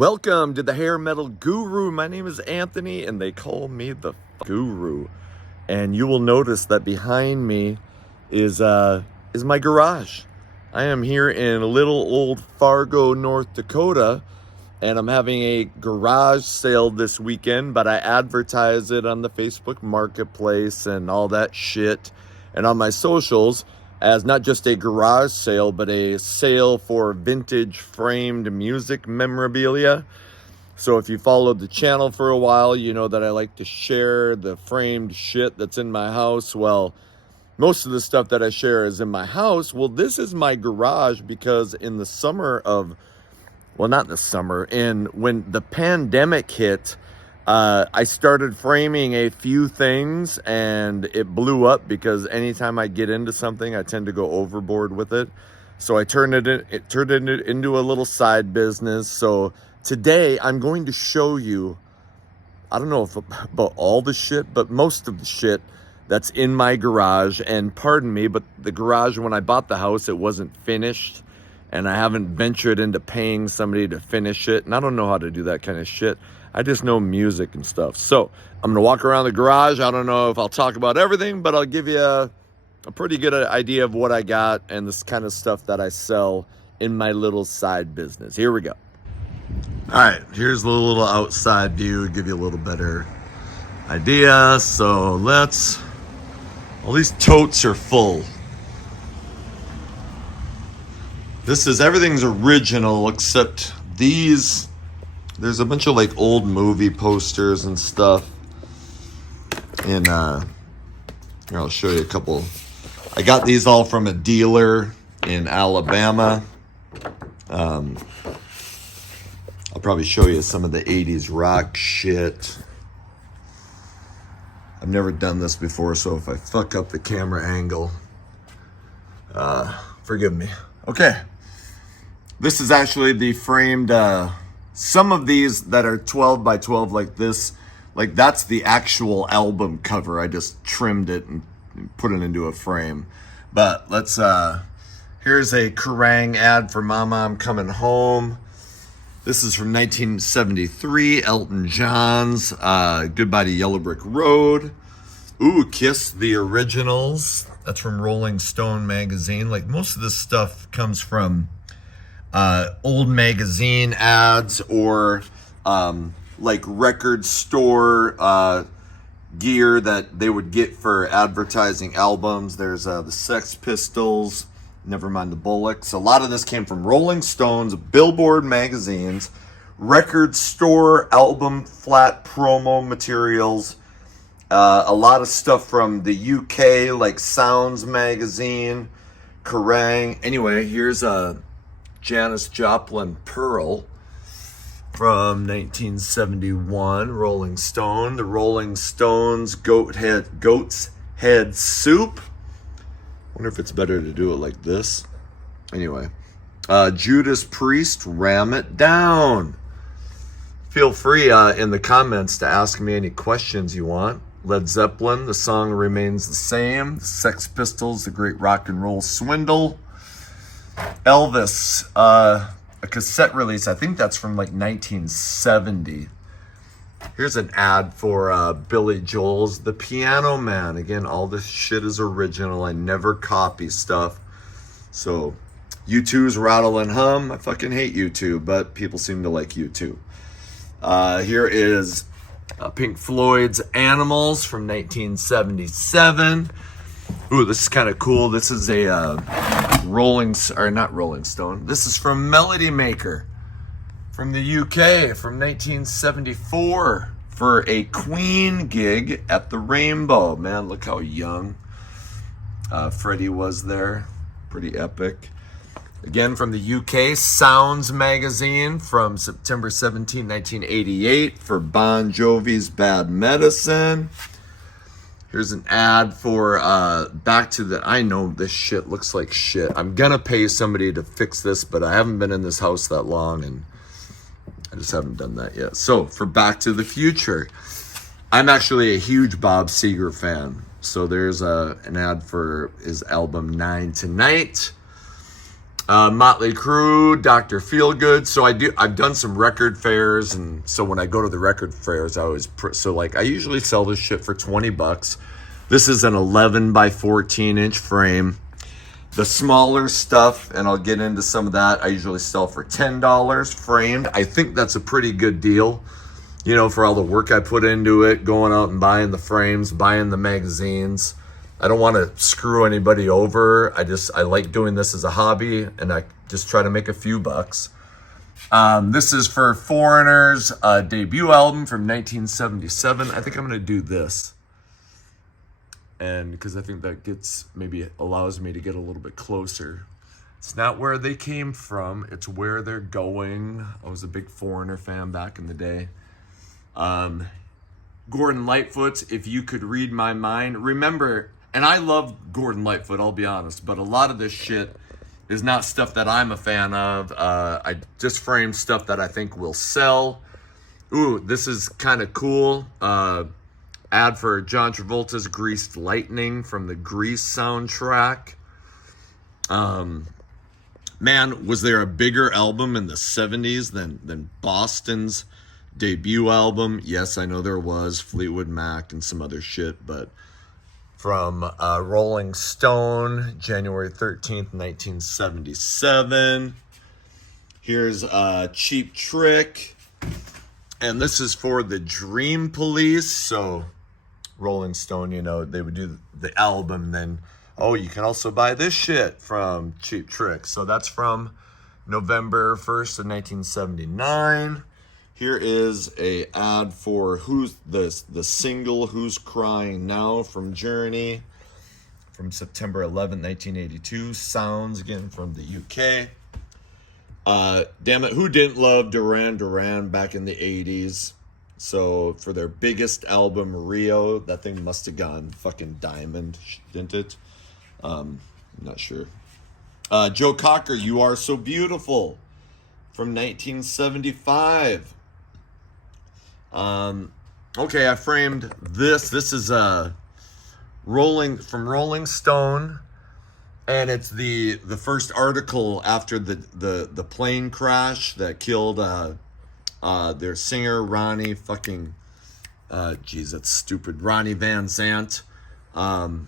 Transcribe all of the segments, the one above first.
Welcome to the Hair Metal Guru. My name is Anthony and they call me the Guru. And you will notice that behind me is my garage. I am here in little old Fargo, North Dakota, and I'm having a garage sale this weekend, but I advertise it on the Facebook Marketplace and all that shit and on my socials as not just a garage sale, but a sale for vintage framed music memorabilia. So if you followed the channel for a while, you know that I like to share the framed shit that's in my house. Well, most of the stuff that I share is in my house. Well, this is my garage because in the summer of, well, not the summer, when the pandemic hit, I started framing a few things and it blew up because anytime I get into something, I tend to go overboard with it. So I turned it into a little side business. So today I'm going to show you, I don't know if about all the shit, but most of the shit that's in my garage. And pardon me, but the garage, when I bought the house, it wasn't finished. And I haven't ventured into paying somebody to finish it. And I don't know how to do that kind of shit. I just know music and stuff. So I'm gonna walk around the garage. I don't know if I'll talk about everything, but I'll give you a pretty good idea of what I got and this kind of stuff that I sell in my little side business. Here we go. All right, here's the little outside view, give you a little better idea. So all these totes are full. Everything's original except these. There's a bunch of like old movie posters and stuff. And here, I'll show you a couple. I got these all from a dealer in Alabama. I'll probably show you some of the 80s rock shit. I've never done this before, so if I fuck up the camera angle, forgive me. Okay. This is actually the framed, some of these that are 12 by 12 like this, like that's the actual album cover. I just trimmed it and put it into a frame. But here's a Kerrang ad for Mama, I'm Coming Home. This is from 1973, Elton John's Goodbye to Yellow Brick Road. Ooh, Kiss, the Originals. That's from Rolling Stone magazine. Like most of this stuff comes from old magazine ads or like record store gear that they would get for advertising albums. There's the Sex Pistols, never mind the Bullocks. A lot of this came from Rolling Stones, Billboard magazines, record store album flat promo materials. A lot of stuff from the UK, like Sounds magazine, Kerrang. Anyway, here's a Janis Joplin Pearl from 1971, Rolling Stone. The Rolling Stones Goat's Head Soup. Wonder if it's better to do it like this. Anyway, Judas Priest, Ram It Down. Feel free in the comments to ask me any questions you want. Led Zeppelin, The Song Remains the Same. The Sex Pistols, The Great Rock and Roll Swindle. Elvis, a cassette release. I think that's from like 1970. Here's an ad for Billy Joel's The Piano Man. Again, all this shit is original. I never copy stuff. So, U2's Rattle and Hum. I fucking hate U2, but people seem to like U2. Here is Pink Floyd's Animals from 1977. Ooh, this is kind of cool. This is a not Rolling Stone. This is from Melody Maker from the UK from 1974 for a Queen gig at the Rainbow. Man, look how young Freddie was there. Pretty epic. Again, from the UK, Sounds magazine from September 17, 1988 for Bon Jovi's Bad Medicine. Here's an ad for Back to the... I know this shit looks like shit. I'm gonna pay somebody to fix this, but I haven't been in this house that long and I just haven't done that yet. So, for Back to the Future, I'm actually a huge Bob Seger fan. So there's an ad for his album 9 Tonight. Motley Crue, Dr. Feelgood. So I've done some record fairs, and so when I go to the record fairs, I always I usually sell this shit for $20. This is an 11 by 14 inch frame. The smaller stuff, and I'll get into some of that, I usually sell for $10 framed. I think that's a pretty good deal, you know, for all the work I put into it, going out and buying the frames, buying the magazines. I don't want to screw anybody over. I like doing this as a hobby, and I just try to make a few bucks. This is for Foreigner's debut album from 1977. I think I'm going to do this. And because I think that maybe allows me to get a little bit closer. It's not where they came from, it's where they're going. I was a big Foreigner fan back in the day. Gordon Lightfoot's If You Could Read My Mind. Remember, and I love Gordon Lightfoot, I'll be honest, but a lot of this shit is not stuff that I'm a fan of. I just frame stuff that I think will sell. Ooh, this is kind of cool. Ad for John Travolta's Greased Lightning from the Grease soundtrack. Man, was there a bigger album in the 70s than Boston's debut album? Yes, I know there was. Fleetwood Mac and some other shit, but from Rolling Stone, January 13th, 1977. Here's Cheap Trick. And this is for the Dream Police. So Rolling Stone, you know, they would do the album, then, oh, you can also buy this shit from Cheap Trick. So that's from November 1st of 1979. Here is a ad for the single Who's Crying Now from Journey from September 11th, 1982. Sounds, again, from the UK. Damn it, who didn't love Duran Duran back in the 80s? So for their biggest album, Rio, that thing must have gone fucking diamond, didn't it? I'm not sure. Joe Cocker, You Are So Beautiful from 1975. Okay, I framed this. This is from Rolling Stone. And it's the first article after the plane crash that killed their singer Ronnie fucking that's stupid, Ronnie Van Zant. Kind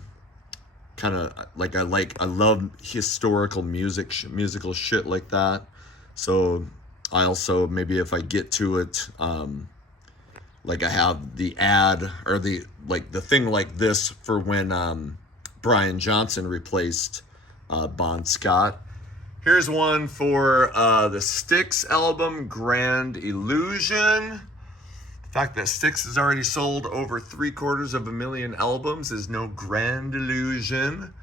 of I love historical musical shit like that. So I also, maybe if I get to it, I have the ad or the thing like this for when Brian Johnson replaced Bon Scott. Here's one for the Styx album, Grand Illusion. The fact that Styx has already sold over 750,000 albums is no grand illusion.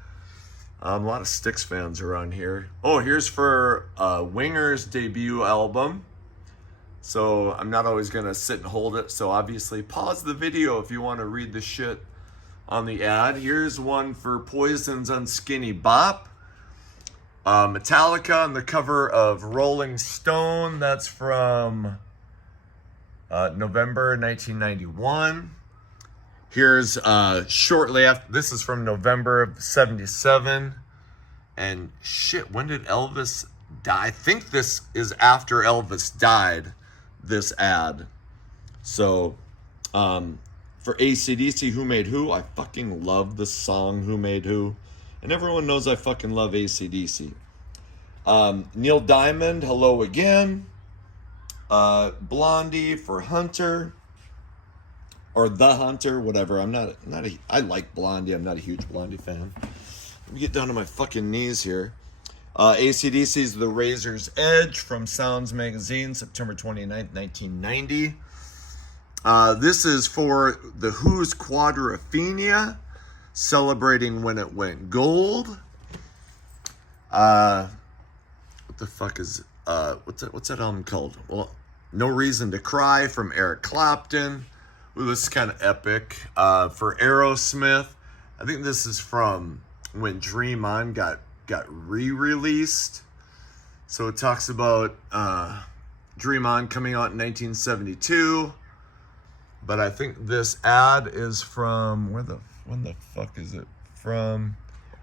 A lot of Styx fans around here. Oh, here's for Winger's debut album. So I'm not always going to sit and hold it. So obviously pause the video if you want to read the shit on the ad. Here's one for Poison's Unskinny Bop. Metallica on the cover of Rolling Stone. That's from November 1991. Here's shortly after. This is from November of 77. And shit, when did Elvis die? I think this is after Elvis died, this ad. So for AC/DC, Who Made Who, I fucking love the song Who Made Who. And everyone knows I fucking love AC/DC. Neil Diamond, Hello Again. Blondie for Hunter. Or The Hunter, whatever. I like Blondie. I'm not a huge Blondie fan. Let me get down to my fucking knees here. AC/DC's The Razor's Edge from Sounds Magazine, September 29th, 1990. This is for The Who's Quadrophenia, celebrating when it went gold. What the fuck is what's that album called? Well, No Reason to Cry from Eric Clapton. Ooh, this is kind of epic. For Aerosmith, I think this is from when Dream On got re-released. So it talks about Dream On coming out in 1972. But I think this ad is from when the fuck is it from?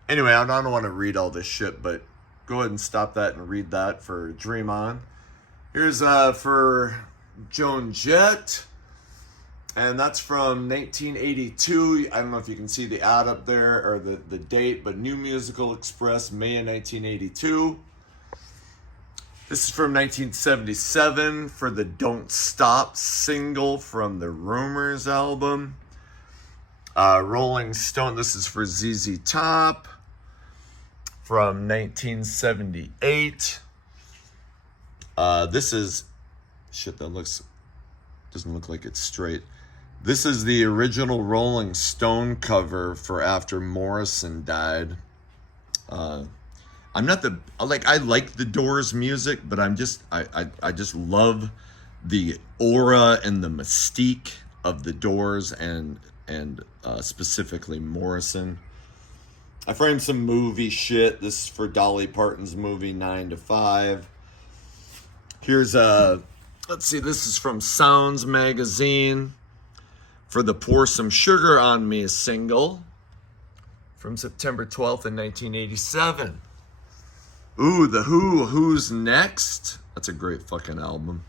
Anyway, I don't want to read all this shit, but go ahead and stop that and read that for Dream On. Here's for Joan Jett. And that's from 1982. I don't know if you can see the ad up there or the date, but New Musical Express, May of 1982. This is from 1977 for the Don't Stop single from the Rumors album. Rolling Stone, this is for ZZ Top from 1978. This is, shit, that doesn't look like it's straight. This is the original Rolling Stone cover for after Morrison died. I'm not I like the Doors music, but I just love the aura and the mystique of the Doors and specifically Morrison. I framed some movie shit. This is for Dolly Parton's movie 9 to 5. Here's let's see, this is from Sounds magazine for the Pour Some Sugar on Me single from September 12th in 1987. Ooh, The Who's Next? That's a great fucking album.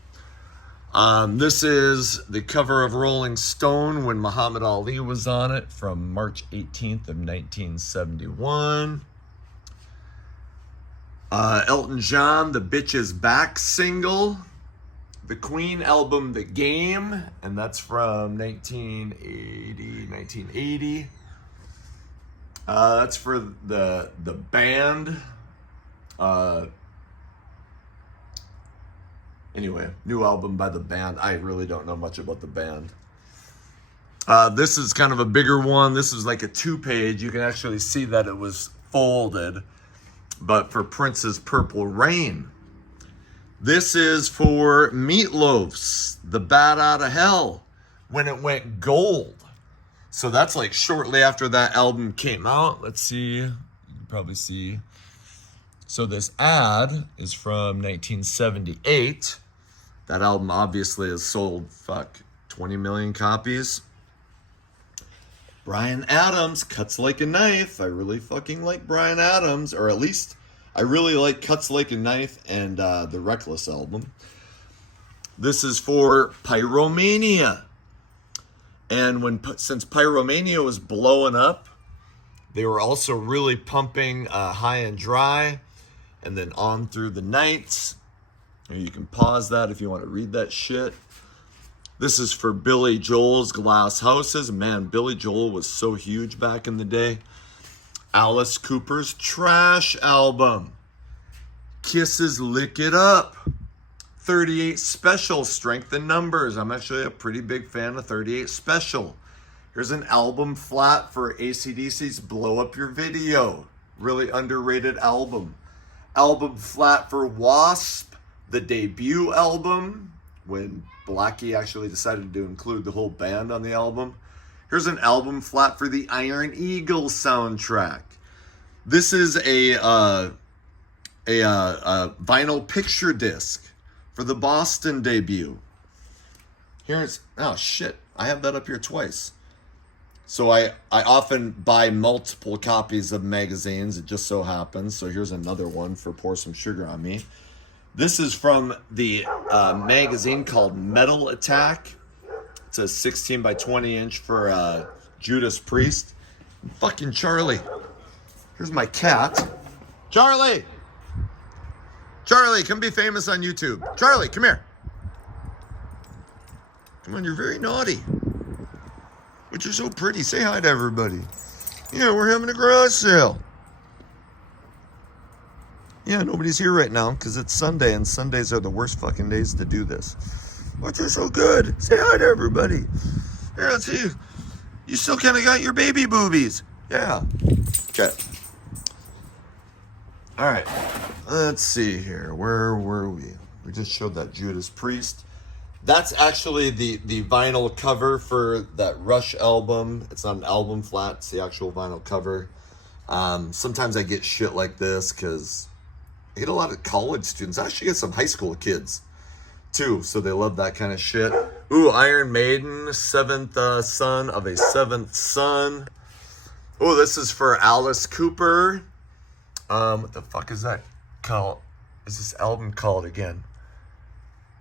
This is the cover of Rolling Stone when Muhammad Ali was on it from March 18th of 1971. Elton John, The Bitch Is Back single. The Queen album, The Game, and that's from 1980. That's for the band. Anyway, new album by the band. I really don't know much about the band. This is kind of a bigger one. This is like a 2-page. You can actually see that it was folded. But for Prince's Purple Rain. This is for Meatloaf's The Bat Out of Hell when it went gold. So that's like shortly after that album came out. Let's see. You can probably see. So this ad is from 1978. That album obviously has sold, 20 million copies. Bryan Adams, Cuts Like a Knife. I really fucking like Bryan Adams, or at least I really like Cuts Like a Knife and the Reckless album. This is for Pyromania. And since Pyromania was blowing up, they were also really pumping High and Dry and then On Through the Nights. And you can pause that if you want to read that shit. This is for Billy Joel's Glass Houses. Man, Billy Joel was so huge back in the day. Alice Cooper's Trash album. Kiss's Lick It Up. 38 Special, Strength in Numbers. I'm actually a pretty big fan of 38 Special. Here's an album flat for AC/DC's Blow Up Your Video. Really underrated album. Album flat for Wasp, the debut album, when Blackie actually decided to include the whole band on the album. Here's an album flat for the Iron Eagle soundtrack. This is a vinyl picture disc for the Boston debut. Here's, oh shit, I have that up here twice. So I often buy multiple copies of magazines, it just so happens. So here's another one for Pour Some Sugar on Me. This is from the magazine called Metal Attack. It's a 16 by 20 inch for Judas Priest. Fucking Charlie. Here's my cat. Charlie! Charlie, come be famous on YouTube. Charlie, come here. Come on, you're very naughty. But you're so pretty. Say hi to everybody. Yeah, we're having a garage sale. Yeah, nobody's here right now because it's Sunday, and Sundays are the worst fucking days to do this. But you're so good. Say hi to everybody. Here, let's see. You still kind of got your baby boobies. Yeah. Okay. All right. Let's see here. Where were we? We just showed that Judas Priest. That's actually the vinyl cover for that Rush album. It's not an album flat. It's the actual vinyl cover. Sometimes I get shit like this because I get a lot of college students. I actually get some high school kids too, so they love that kind of shit. Ooh, Iron Maiden, Seventh Son of a Seventh Son. Oh, this is for Alice Cooper. What the fuck is that? is this album called again?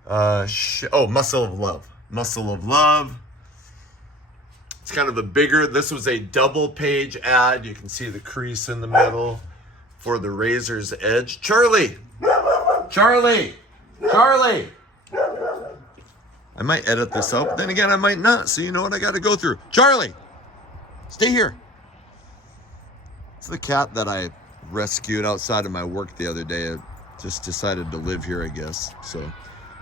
Muscle of Love. Muscle of Love. It's kind of a bigger, this was a double page ad. You can see the crease in the middle for the razor's edge. Charlie! Charlie! Charlie! I might edit this out, but then again, I might not. So you know what I got to go through. Charlie! Stay here. It's the cat that I rescued outside of my work the other day. It just decided to live here, I guess. So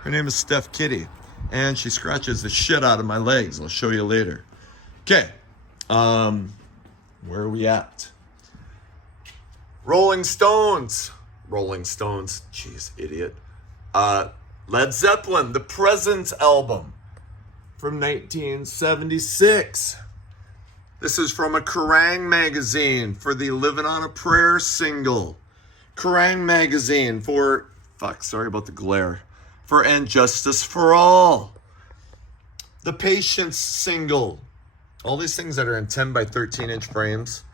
her name is Steph Kitty, and she scratches the shit out of my legs. I'll show you later. Okay, where are we at? Rolling Stones. Rolling Stones. Jeez, idiot. Led Zeppelin, the Presence album from 1976. This is from a Kerrang magazine for the Living on a Prayer single. Kerrang magazine for, sorry about the glare, for And Justice for All. The Patience single. All these things that are in 10 by 13 inch frames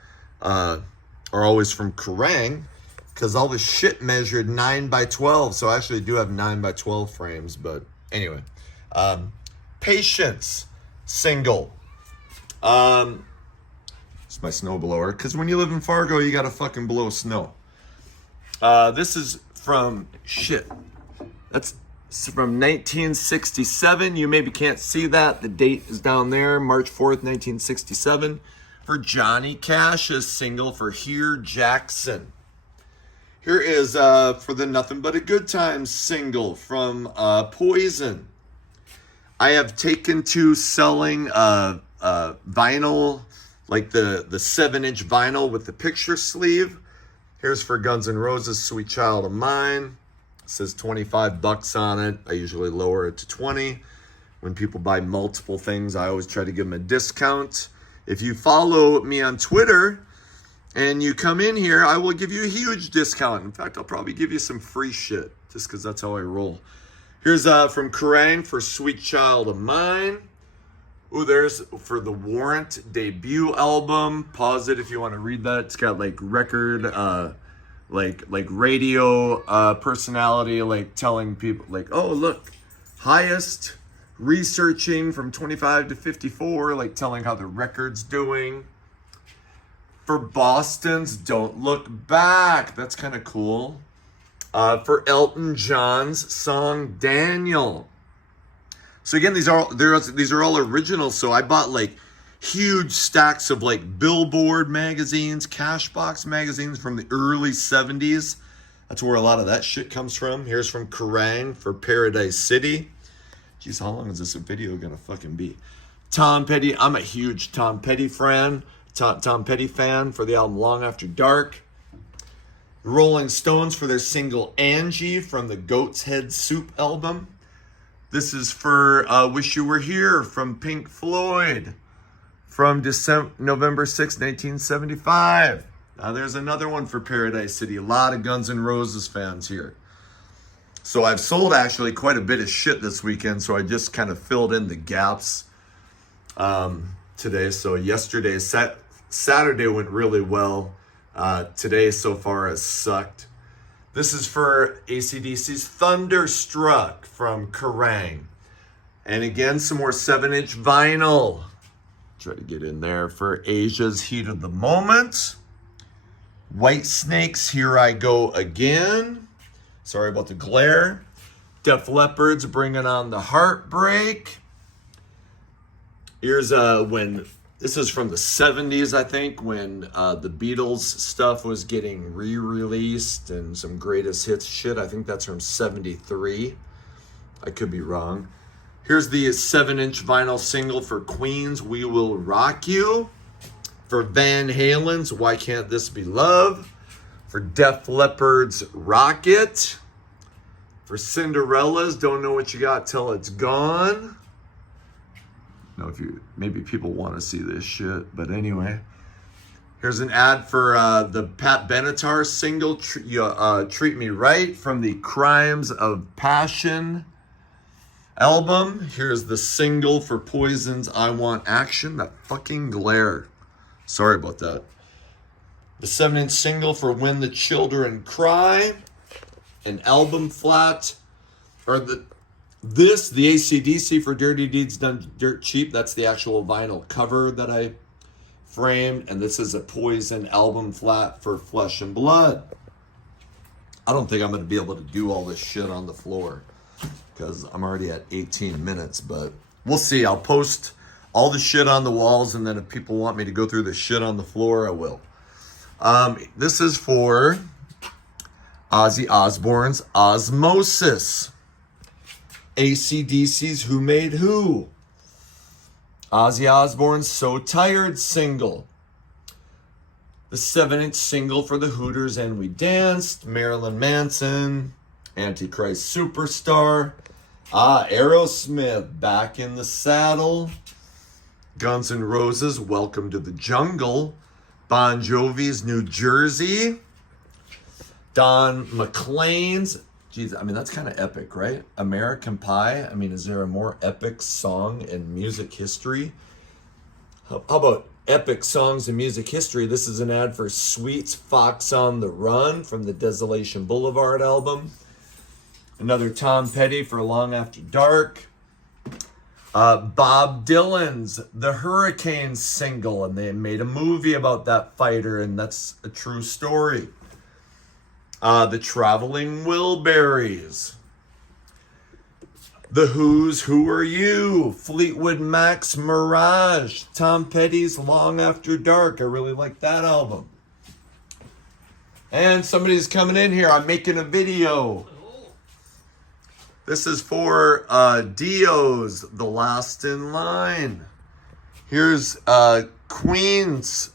are always from Kerrang, because all the shit measured 9 by 12. So I actually do have 9 by 12 frames. But anyway, Patience single. It's my snow blower, because when you live in Fargo, you gotta fucking blow snow. This is from That's from 1967. You maybe can't see that. The date is down there, March 4th, 1967. For Johnny Cash's single for Here Jackson. Here is for the Nothing But a Good Time single from Poison. I have taken to selling vinyl, like the 7-inch vinyl with the picture sleeve. Here's for Guns N' Roses, Sweet Child of Mine. It says $25 on it. I usually lower it to 20. When people buy multiple things, I always try to give them a discount. If you follow me on Twitter and you come in here, I will give you a huge discount. In fact, I'll probably give you some free shit, just because that's how I roll. Here's from Kerrang for Sweet Child of Mine. Ooh, there's for the Warrant debut album. Pause it if you want to read that. It's got like record, like radio personality, like telling people like, oh, look, highest researching from 25 to 54, like telling how the record's doing. For Boston's Don't Look Back. That's kind of cool. For Elton John's song Daniel. So again, these are all originals. So I bought like huge stacks of like Billboard magazines, Cashbox magazines from the early 70s. That's where a lot of that shit comes from. Here's from Kerrang for Paradise City. Jeez, how long is this video gonna fucking be? Tom Petty. I'm a huge Tom Petty fan. Tom Petty fan for the album Long After Dark. Rolling Stones for their single Angie from the Goat's Head Soup album. This is for Wish You Were Here from Pink Floyd from November 6, 1975. Now there's another one for Paradise City. A lot of Guns N' Roses fans here. So I've sold actually quite a bit of shit this weekend, so I just kind of filled in the gaps today. So yesterday, Saturday went really well. Today so far has sucked. This is for AC/DC's Thunderstruck from Kerrang. And again, some more 7-inch vinyl. Try to get in there for Asia's Heat of the Moment. White Snake's Here I Go Again. Sorry about the glare. Def Leppard's Bringing on the Heartbreak. Here's this is from the 70s, I think, when the Beatles stuff was getting re-released and some greatest hits shit. I think that's from 73. I could be wrong. Here's the 7-inch vinyl single for Queen's We Will Rock You. For Van Halen's Why Can't This Be Love. For Def Leppard's Rocket. For Cinderella's Don't Know What You Got Till It's Gone. Now, maybe people want to see this shit, but anyway. Here's an ad for the Pat Benatar single, Treat Me Right, from the Crimes of Passion album. Here's the single for Poison's I Want Action. That fucking glare. Sorry about that. The 7-inch single for When the Children Cry. an album flat, or the AC/DC for Dirty Deeds Done Dirt Cheap. That's the actual vinyl cover that I framed, and this is a Poison album flat for Flesh and Blood. I don't think I'm going to be able to do all this shit on the floor because I'm already at 18 minutes, but we'll see. I'll post all the shit on the walls, and then if people want me to go through the shit on the floor, I will. This is for Ozzy Osbourne's Osmosis. AC/DC's Who Made Who. Ozzy Osbourne's So Tired single. The 7-inch single for the Hooters and We Danced. Marilyn Manson. Antichrist Superstar. Aerosmith, Back in the Saddle. Guns N' Roses, Welcome to the Jungle. Bon Jovi's New Jersey. Don McLean's, geez, I mean, that's kind of epic, right? American Pie. I mean, is there a more epic song in music history? How about epic songs in music history? This is an ad for Sweet's Fox on the Run from the Desolation Boulevard album. Another Tom Petty for Long After Dark. Bob Dylan's The Hurricane single, and they made a movie about that fighter, and that's a true story. The Traveling Wilburys. The Who's Who Are You? Fleetwood Mac's Mirage. Tom Petty's Long After Dark. I really like that album. And somebody's coming in here. I'm making a video. This is for Dio's The Last in Line. Here's Queen's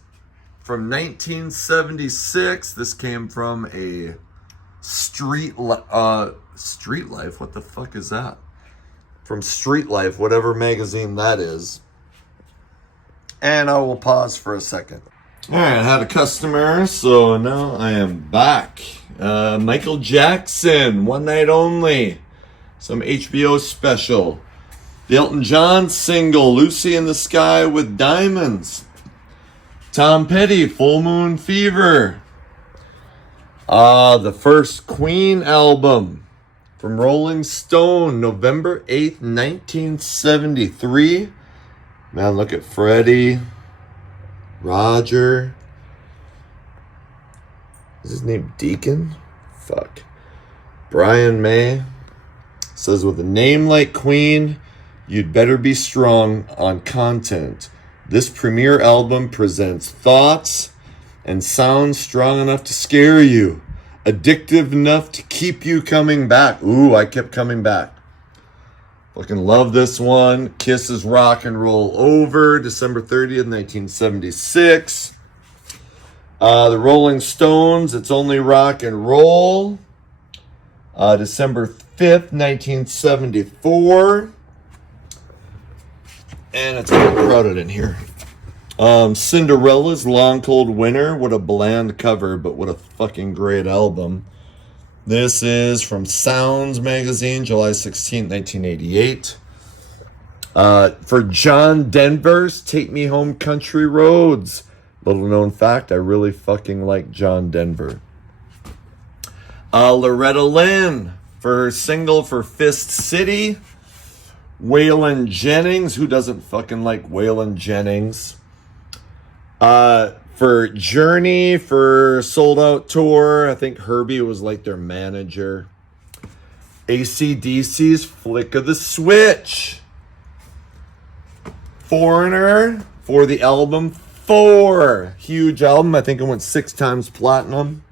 from 1976. This came from a Street Life. What the fuck is that? From Street Life, whatever magazine that is. And I will pause for a second. All right, I had a customer, so now I am back. Michael Jackson, One Night Only. Some HBO special. The Elton John single, Lucy in the Sky with Diamonds. Tom Petty, Full Moon Fever. The first Queen album from Rolling Stone, November 8th, 1973. Man, look at Freddie, Roger. Is his name Deacon? Fuck. Brian May. Says, with a name like Queen, you'd better be strong on content. This premiere album presents thoughts and sounds strong enough to scare you, addictive enough to keep you coming back. Ooh, I kept coming back. Fucking love this one. Kiss's Rock and Roll Over, December 30th, 1976. The Rolling Stones, It's Only Rock and Roll, December 5th, 1974. And it's a little crowded in here. Cinderella's Long Cold Winter. What a bland cover, but what a fucking great album. This is from Sounds magazine, July 16th, 1988. For John Denver's Take Me Home Country Roads. Little known fact, I really fucking like John Denver. Loretta Lynn for her single for Fist City. Waylon Jennings. Who doesn't fucking like Waylon Jennings? For Journey, for Sold Out Tour, I think Herbie was like their manager. AC/DC's Flick of the Switch. Foreigner for the album 4. Huge album. I think it went 6 times platinum.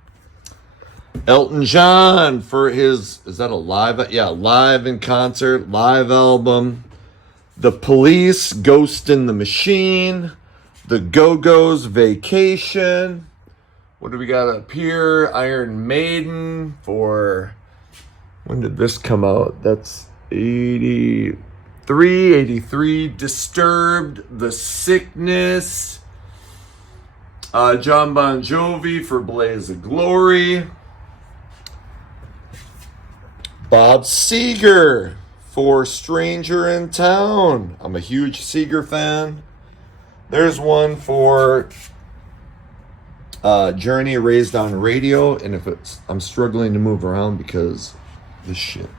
Elton John for his, is that a live? Yeah, live in concert, live album. The Police, Ghost in the Machine. The Go-Go's, Vacation. What do we got up here? Iron Maiden for, when did this come out? That's 83. Disturbed, The Sickness. John Bon Jovi for Blaze of Glory. Bob Seger for Stranger in Town. I'm a huge Seger fan. There's one for Journey, Raised on Radio. And if it's, I'm struggling to move around because this shit.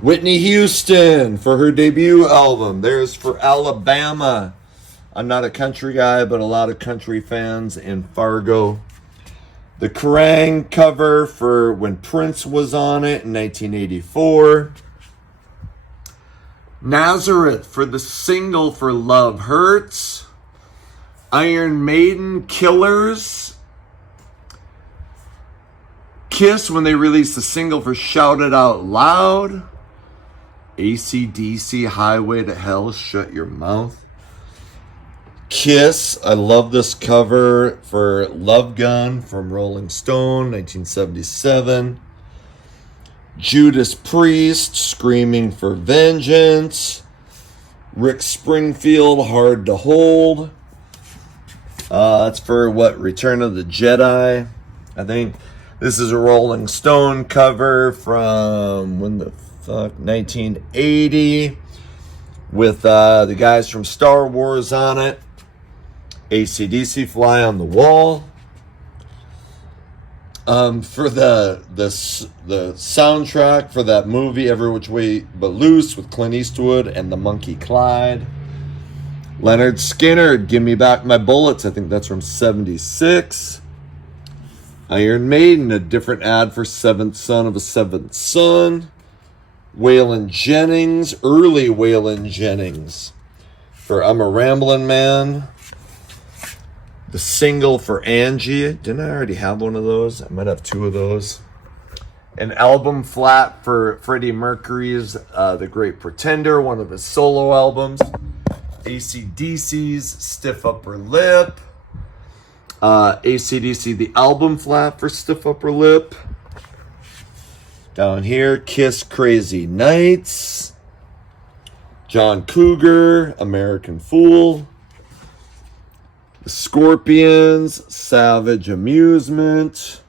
Whitney Houston for her debut album. There's For Alabama. I'm not a country guy, but a lot of country fans in Fargo. The Kerrang cover for when Prince was on it in 1984. Nazareth for the single for Love Hurts. Iron Maiden, Killers. Kiss when they released the single for Shout It Out Loud. AC/DC, Highway to Hell, Shut Your Mouth. Kiss, I love this cover for Love Gun from Rolling Stone, 1977. Judas Priest, Screaming for Vengeance. Rick Springfield, Hard to Hold. That's for what? Return of the Jedi, I think. This is a Rolling Stone cover from when the fuck? 1980. With the guys from Star Wars on it. AC/DC, Fly on the Wall. For the soundtrack for that movie, Every Which Way But Loose, with Clint Eastwood and the Monkey Clyde. Leonard Skinner, Give Me Back My Bullets. I think that's from 76. Iron Maiden, a different ad for Seventh Son of a Seventh Son. Waylon Jennings, early Waylon Jennings for I'm a Ramblin' Man. The single for Angie. Didn't I already have one of those? I might have two of those. An album flat for Freddie Mercury's The Great Pretender, one of his solo albums. AC/DC's Stiff Upper Lip. AC/DC, the album flat for Stiff Upper Lip. Down here, Kiss, Crazy Nights. John Cougar, American Fool. The Scorpions, Savage Amusement.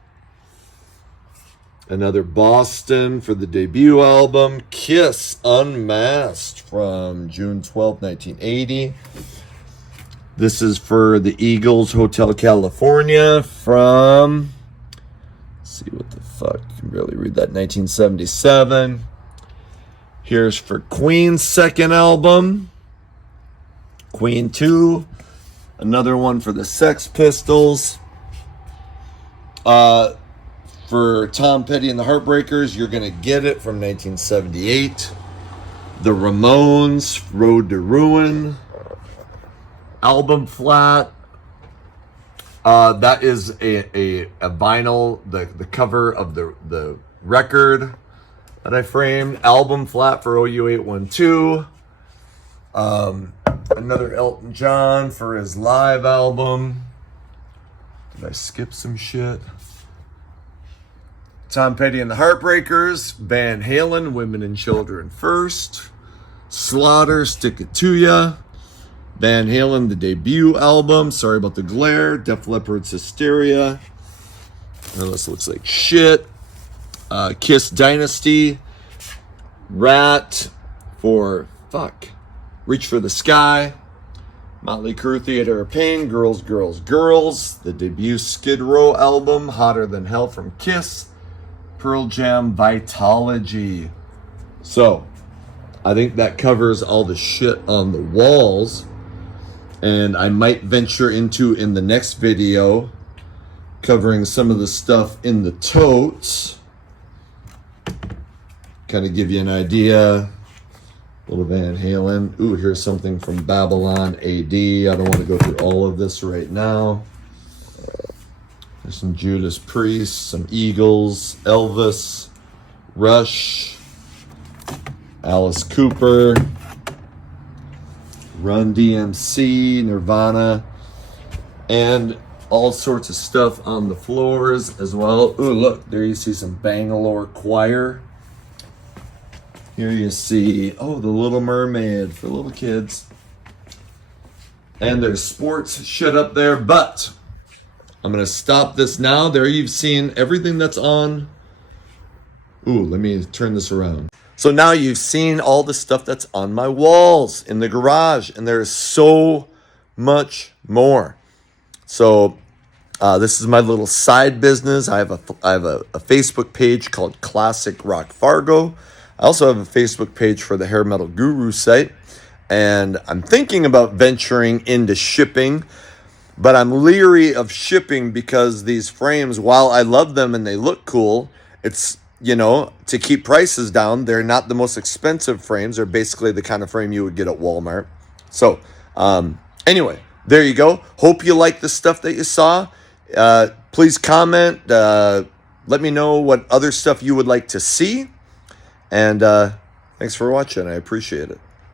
Another Boston for the debut album. Kiss, Unmasked from June 12, 1980. This is for the Eagles, Hotel California from, let's see what the fuck, you can barely read that, 1977. Here's for Queen's second album, Queen 2. Another one for the Sex Pistols. For Tom Petty and the Heartbreakers, You're Gonna Get It from 1978. The Ramones, Road to Ruin. Album flat. That is a vinyl, the cover of the record that I framed. Album flat for OU812. Another Elton John for his live album. Did I skip some shit? Tom Petty and the Heartbreakers. Van Halen, Women and Children First. Slaughter, Stick It To Ya. Van Halen, the debut album. Sorry about the glare. Def Leppard's Hysteria. Now this looks like shit. Kiss Dynasty. Rat for Reach for the Sky. Motley Crue, Theater of Pain. Girls, Girls, Girls. The debut Skid Row album, Hotter Than Hell from Kiss. Pearl Jam, Vitology. So, I think that covers all the shit on the walls. And I might venture into, in the next video, covering some of the stuff in the totes. Kind of give you an idea. A little Van Halen. Ooh, here's something from Babylon AD. I don't want to go through all of this right now. There's some Judas Priest, some Eagles, Elvis, Rush, Alice Cooper, Run DMC, Nirvana, and all sorts of stuff on the floors as well. Ooh, look, there you see some Bangalore Choir. Here you see, The Little Mermaid for little kids. And there's sports shit up there, but I'm going to stop this now. There you've seen everything that's on. Ooh, let me turn this around. So now you've seen all the stuff that's on my walls in the garage, and there's so much more. So This is my little side business. I have a Facebook page called Classic Rock Fargo. I also have a Facebook page for the Hair Metal Guru site. And I'm thinking about venturing into shipping, but I'm leery of shipping because these frames, while I love them and they look cool, it's, to keep prices down, they're not the most expensive frames. They're basically the kind of frame you would get at Walmart. So, anyway, there you go. Hope you like the stuff that you saw. Please comment. Let me know what other stuff you would like to see. And thanks for watching. I appreciate it.